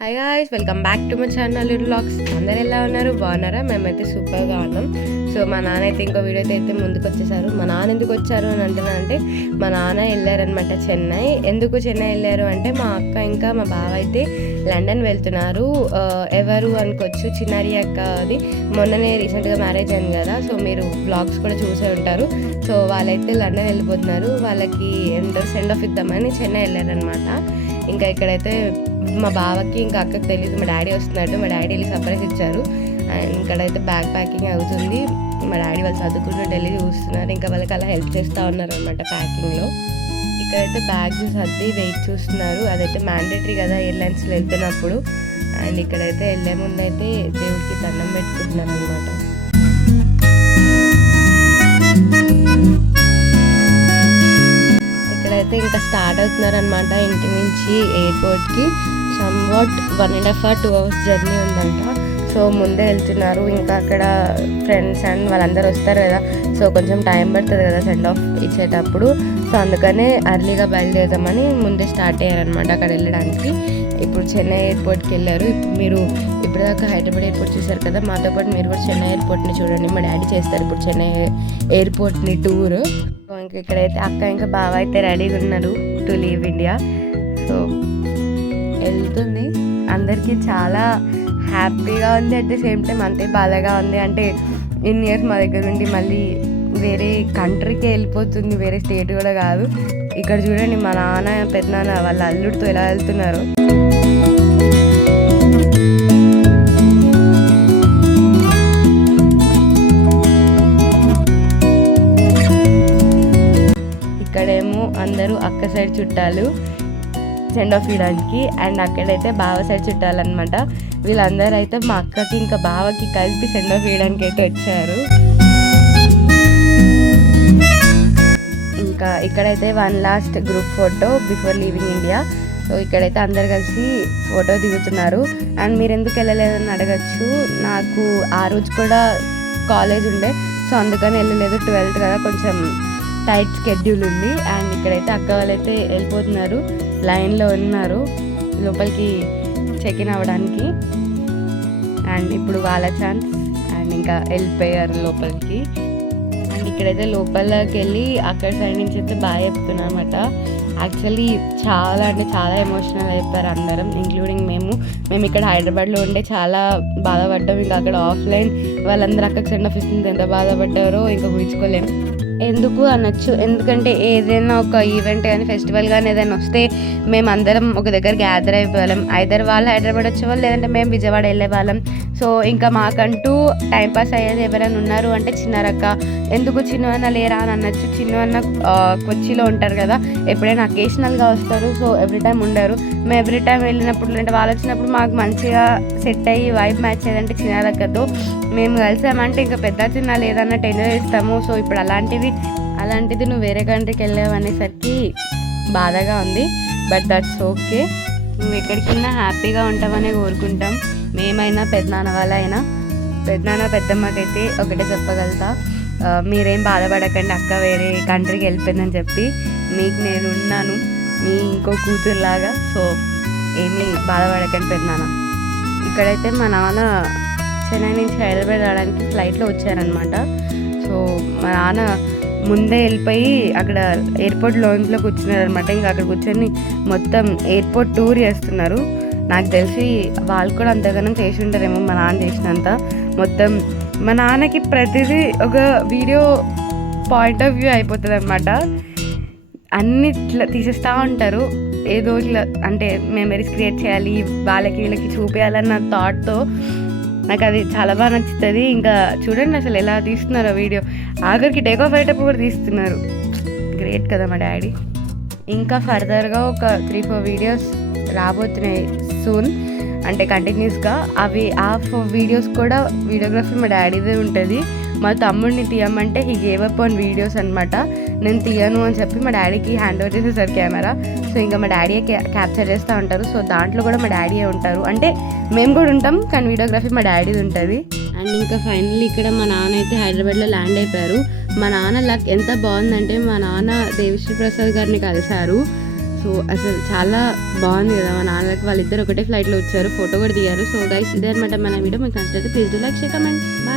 Hi guys, welcome back to my channel little vlogs. అందరు ఎలా ఉన్నారు? బాగున్నారా? మేమైతే సూపర్గా ఉన్నాం. సో మా నాన్న అయితే ఇంకో వీడియోతో అయితే ముందుకు వచ్చేసారు. మా నాన్న ఎందుకు వచ్చారు అని అంటున్నా అంటే, మా నాన్న వెళ్ళారనమాట చెన్నై. ఎందుకు చెన్నై వెళ్ళారు అంటే, మా అక్క ఇంకా మా బావ అయితే లండన్ వెళ్తున్నారు. ఎవరు అనుకోవచ్చు, చిన్నారి అక్క. అది మొన్ననే రీసెంట్గా మ్యారేజ్ అయింది కదా, సో మీరు వ్లాగ్స్ కూడా చూసే ఉంటారు. సో వాళ్ళైతే లండన్ వెళ్ళిపోతున్నారు. వాళ్ళకి సెండ్ ఆఫ్ ఇద్దామని చెన్నై వెళ్ళారనమాట. ఇంకా ఇక్కడైతే మా బావకి ఇంకా అక్కకి తెలియదు మా డాడీ వస్తున్నట్టు. మా డాడీ వెళ్ళి సర్ప్రైజ్ ఇచ్చారు. అండ్ ఇక్కడైతే బ్యాగ్ ప్యాకింగ్ అవుతుంది. మా డాడీ వాళ్ళు చదువుకుంటూ ఢిల్లీ చూస్తున్నారు. ఇంకా వాళ్ళకి అలా హెల్ప్ చేస్తూ ఉన్నారు అనమాట ప్యాకింగ్లో. ఇక్కడైతే బ్యాగ్స్ సర్ది వెయిట్ చూస్తున్నారు. అదైతే మ్యాండేటరీ కదా ఎయిర్లైన్స్లో వెళ్తున్నప్పుడు. అండ్ ఇక్కడైతే వెళ్ళే ముందు అయితే దేవుడికి దండం పెట్టుకుంటున్నారు అనమాట. ఇక్కడైతే ఇంకా స్టార్ట్ అవుతున్నారనమాట. ఇంటి నుంచి ఎయిర్పోర్ట్కి సమ్వాట్ 1.5 or 2 hours జర్నీ ఉందంట. సో ముందే వెళ్తున్నారు. ఇంకా అక్కడ ఫ్రెండ్స్ అండ్ వాళ్ళందరూ వస్తారు కదా, సో కొంచెం టైం పడుతుంది కదా సెండ్ ఆఫ్ ఇచ్చేటప్పుడు. సో అందుకనే అర్లీగా బయలుదేరదామని ముందే స్టార్ట్ అయ్యారనమాట అక్కడ వెళ్ళడానికి. ఇప్పుడు చెన్నై ఎయిర్పోర్ట్కి వెళ్ళారు. మీరు ఇప్పటిదాకా హైదరాబాద్ ఎయిర్పోర్ట్ చూసారు కదా, మాతో పాటు మీరు కూడా చెన్నై ఎయిర్పోర్ట్ని చూడండి. మా డాడీ చేస్తారు ఇప్పుడు చెన్నై ఎయిర్పోర్ట్ని టూర్. సో ఇంక ఇక్కడైతే అక్క ఇంకా బావ అయితే రెడీగా ఉన్నారు టు లీవ్ ఇండియా. సో వెళ్తుంది. అందరికీ చాలా హ్యాపీగా ఉంది, అట్ ది సేమ్ టైం అంతే బాధగా ఉంది. అంటే ఇన్ని ఇయర్స్ మా దగ్గర నుండి మళ్ళీ వేరే కంట్రీకి వెళ్ళిపోతుంది, వేరే స్టేట్ కూడా కాదు. ఇక్కడ చూడండి మా నాన్న పెద్దనాన్న వాళ్ళ అల్లుడితో ఎలా వెళ్తున్నారు. ఇక్కడేమో అందరూ అక్క సైడ్ చుట్టాలు సెండ్ ఆఫ్ ఇవ్వడానికి, అండ్ అక్కడైతే బావ సైడ్ చుట్టాలు అనమాట. వీళ్ళందరూ అయితే మా అక్కకి ఇంకా బావకి కలిపి సెండ్ ఆఫ్ ఇవ్వడానికి అయితే వచ్చారు. ఇంకా ఇక్కడైతే one last group photo before leaving India. So ఇక్కడైతే అందరు కలిసి ఫోటో దిగుతున్నారు. అండ్ మీరు ఎందుకు వెళ్ళలేదని అడగచ్చు. నాకు ఆ రోజు కూడా కాలేజ్ ఉండే, సో అందుకని వెళ్ళలేదు. 12th కదా, కొంచెం టైట్ స్కెడ్యూల్ ఉంది. అండ్ ఇక్కడైతే అక్క వాళ్ళైతే వెళ్ళిపోతున్నారు, లైన్లో ఉన్నారు లోపలికి చెక్ ఇన్ అవ్వడానికి. అండ్ ఇప్పుడు వాళ్ళ ఛాన్స్. అండ్ ఇంకా వెళ్ళిపోయారు లోపలికి. అండ్ ఇక్కడైతే లోపలికి వెళ్ళి అక్కడ సైడ్ నుంచి అయితే బాగా చెప్తున్నారు అనమాట. యాక్చువల్లీ చాలా అంటే చాలా ఎమోషనల్ అయిపోయారు అందరం, ఇంక్లూడింగ్ మేము ఇక్కడ హైదరాబాద్లో ఉండే చాలా బాధపడ్డాం. ఇంకా అక్కడ ఆఫ్లైన్ వాళ్ళందరూ అక్కడికి సెండ్ ఆఫ్ ఇస్తుంది ఎంత బాధపడ్డారో ఇంకా ఊహించుకోలేము. ఎందుకు అనొచ్చు, ఎందుకంటే ఏదైనా ఒక ఈవెంట్ కానీ ఫెస్టివల్ కానీ ఏదైనా వస్తే మేము అందరం ఒక దగ్గర గ్యాదర్ అయిపోవాళ్ళం. ఐదర్ వాళ్ళు హైదరాబాద్ వచ్చేవాళ్ళు, లేదంటే మేము విజయవాడ వెళ్ళే వాళ్ళం. సో ఇంకా మాకంటూ టైంపాస్ అయ్యేది ఎవరైనా ఉన్నారు అంటే చిన్నారక్క. ఎందుకు చిన్న అన్న లేరా అని అనొచ్చు. చిన్న అన్న కొచ్చిలో ఉంటారు కదా, ఎప్పుడైనా అకేషనల్గా వస్తారు. సో ఎవ్రీ టైం ఉండరు. మేము ఎవ్రీ టైం వెళ్ళినప్పుడు అంటే వాళ్ళు వచ్చినప్పుడు మాకు మంచిగా సెట్ అయ్యి వైబ్ మ్యాచ్ అయ్యేదంటే చిన్నారక్కతో. మేము కలిసామంటే ఇంకా పెద్ద చిన్న లేదన్నట్టు ఎంజాయ్ చేస్తాము. సో ఇప్పుడు అలాంటిది నువ్వు వేరే కంట్రీకి వెళ్ళావు అనేసరికి బాధగా ఉంది. But that's okay. నువ్వు ఎక్కడికైనా హ్యాపీగా ఉంటామని కోరుకుంటాం. మేమైనా పెద్దనాన్న వాళ్ళైనా. పెద్దనాన్న పెద్దమ్మకైతే ఒకటే చెప్పగలుగుతా, మీరేం బాధపడకండి, అక్క వేరే కంట్రీకి వెళ్ళిపోయిందని చెప్పి. మీకు నేను ఉన్నాను, మీ ఇంకో కూతురులాగా. సో ఏమీ బాధపడకండి పెద్దనాన్న. ఇక్కడైతే మా నాన్న చెన్నై నుంచి హైదరాబాద్ రావడానికి ఫ్లైట్లో వచ్చారనమాట. సో మా నాన్న ముందే వెళ్ళిపోయి అక్కడ ఎయిర్పోర్ట్ లోన్స్లో కూర్చున్నారనమాట. ఇంకా అక్కడ కూర్చొని మొత్తం ఎయిర్పోర్ట్ టూర్ చేస్తున్నారు. నాకు తెలిసి వాళ్ళు కూడా అంతగానం చేసి ఉంటారేమో మా నాన్న చేసినంత. మొత్తం మా నాన్నకి ప్రతిదీ ఒక వీడియో పాయింట్ ఆఫ్ వ్యూ అయిపోతుంది అనమాట. అన్ని ఇట్లా తీసేస్తూ ఉంటారు. ఏదో ఇట్లా అంటే మెమరీస్ క్రియేట్ చేయాలి, వాళ్ళకి వీళ్ళకి చూపించాలన్న థాట్తో నాకు అది చాలా బాగా నచ్చుతుంది. ఇంకా చూడండి అసలు ఎలా తీస్తున్నారో వీడియో. ఆఖరికి టేక్ ఆఫ్ అయ్యేటప్పుడు కూడా తీస్తున్నారు. గ్రేట్ కదా మా డాడీ. ఇంకా ఫర్దర్గా ఒక 3-4 వీడియోస్ రాబోతున్నాయి సూన్, అంటే కంటిన్యూస్గా. ఆ 4 వీడియోస్ కూడా వీడియోగ్రఫీ మా డాడీదే ఉంటుంది. మా తమ్ముడిని తీయమంటే he gave up on videos అనమాట. నేను తీయను అని చెప్పి మా డాడీకి హ్యాండ్ ఓవర్ చేసేసారు కెమెరా. సో ఇంకా మా డాడీయే క్యాప్చర్ చేస్తూ ఉంటారు. సో దాంట్లో కూడా మా డాడీయే ఉంటారు. అంటే మేము కూడా ఉంటాం, కానీ వీడియోగ్రఫీ మా డాడీది ఉంటుంది. అండ్ ఇంకా ఫైనల్లీ ఇక్కడ మా నాన్న అయితే హైదరాబాద్లో ల్యాండ్ అయిపోయారు. మా నాన్న లక్ ఎంత బాగుందంటే, మా నాన్న దేవిశ్రీ ప్రసాద్ గారిని కలిశారు. సో అసలు చాలా బాగుంది కదా. మా నాన్నకి వాళ్ళిద్దరు ఒకటే ఫ్లైట్లో వచ్చారు, ఫోటో కూడా దిగారు. సో గైస్ ఇదే అనమాట మన వీడియో. మీకు నచ్చినట్లయితే please do like, share, comment. Bye.